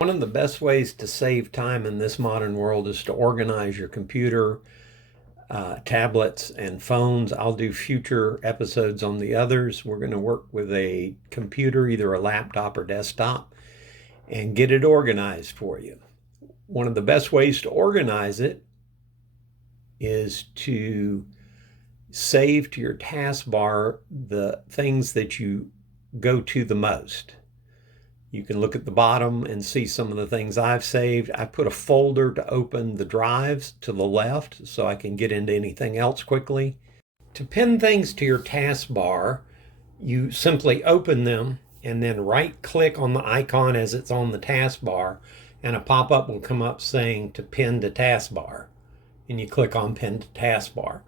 One of the best ways to save time in this modern world is to organize your computer, tablets, and phones. I'll do future episodes on the others. We're going to work with a computer, either a laptop or desktop, and get it organized for you. One of the best ways to organize it is to save to your taskbar the things that you go to the most. You can look at the bottom and see some of the things I've saved. I put a folder to open the drives to the left so I can get into anything else quickly. To pin things to your taskbar, you simply open them and then right-click on the icon as it's on the taskbar, and a pop-up will come up saying to pin to taskbar, and you click on pin to taskbar.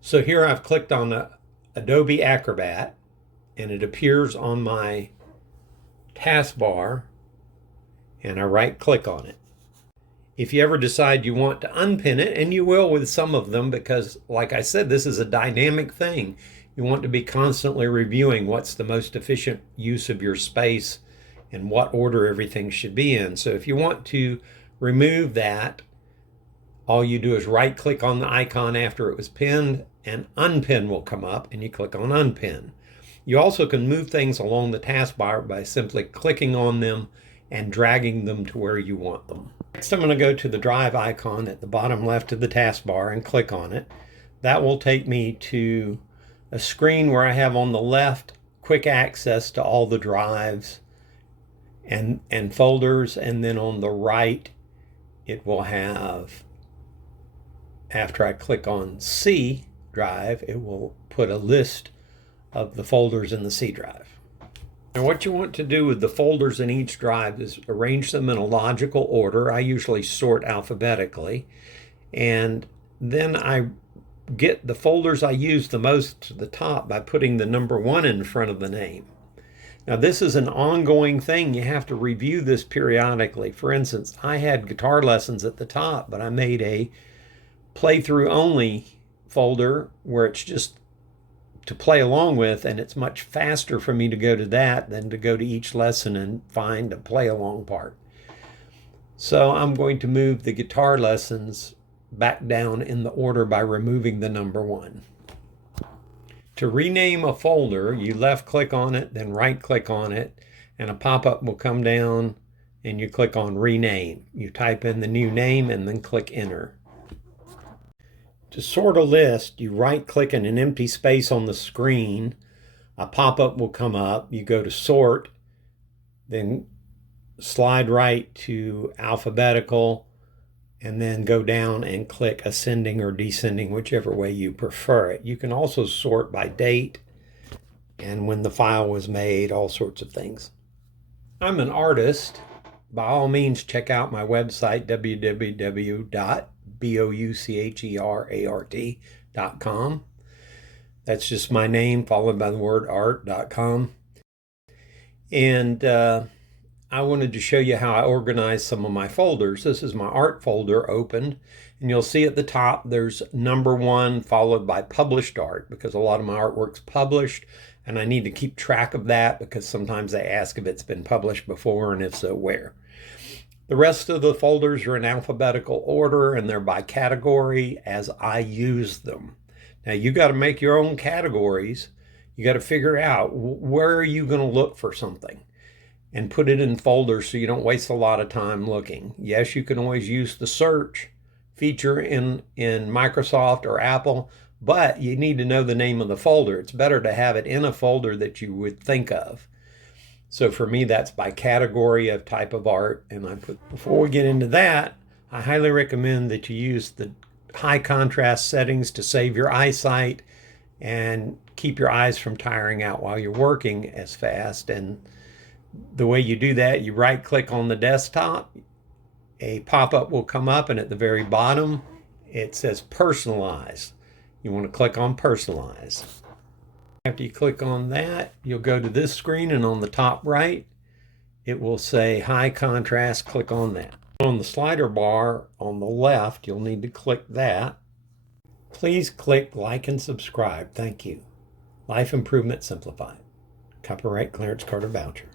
So here I've clicked on Adobe Acrobat, and it appears on my taskbar, and I right-click on it. If you ever decide you want to unpin it, and you will with some of them, because like I said, this is a dynamic thing. You want to be constantly reviewing what's the most efficient use of your space and what order everything should be in. So if you want to remove that, all you do is right-click on the icon after it was pinned, and unpin will come up, and you click on unpin. You also can move things along the taskbar by simply clicking on them and dragging them to where you want them. Next, I'm going to go to the drive icon at the bottom left of the taskbar and click on it. That will take me to a screen where I have on the left quick access to all the drives and folders, and then on the right it will have, after I click on C drive, it will put a list of the folders in the C drive. And what you want to do with the folders in each drive is arrange them in a logical order. I usually sort alphabetically, and then I get the folders I use the most to the top by putting the number 1 in front of the name. Now this is an ongoing thing. You have to review this periodically. For instance, I had guitar lessons at the top, but I made a playthrough only folder where it's just to play along with, and it's much faster for me to go to that than to go to each lesson and find a play along part. So I'm going to move the guitar lessons back down in the order by removing the number 1. To rename a folder, you left click on it, then right click on it, and a pop-up will come down and you click on rename. You type in the new name and then click enter. To sort a list, you right-click in an empty space on the screen. A pop-up will come up. You go to sort, then slide right to alphabetical, and then go down and click ascending or descending, whichever way you prefer it. You can also sort by date and when the file was made, all sorts of things. I'm an artist. By all means, check out my website, www.boucherart.com. That's just my name followed by the word art.com. And I wanted to show you how I organize some of my folders. This is my art folder opened, and you'll see at the top there's number 1 followed by published art, because a lot of my artwork's published, and I need to keep track of that because sometimes they ask if it's been published before, and if so, where. The rest of the folders are in alphabetical order, and they're by category as I use them. Now you got to make your own categories. You got to figure out where are you going to look for something and put it in folders so you don't waste a lot of time looking. Yes, you can always use the search feature in Microsoft or Apple, but you need to know the name of the folder. It's better to have it in a folder that you would think of. So for me, that's by category of type of art. And before we get into that, I highly recommend that you use the high contrast settings to save your eyesight and keep your eyes from tiring out while you're working as fast. And the way you do that, you right click on the desktop, a pop-up will come up, and at the very bottom it says personalize. You want to click on personalize. After you click on that, you'll go to this screen, and on the top right it will say high contrast. Click on that. On the slider bar on the left, you'll need to click that. Please click like and subscribe. Thank you. Life Improvement Simplified. Copyright Clarence Carter Boucher.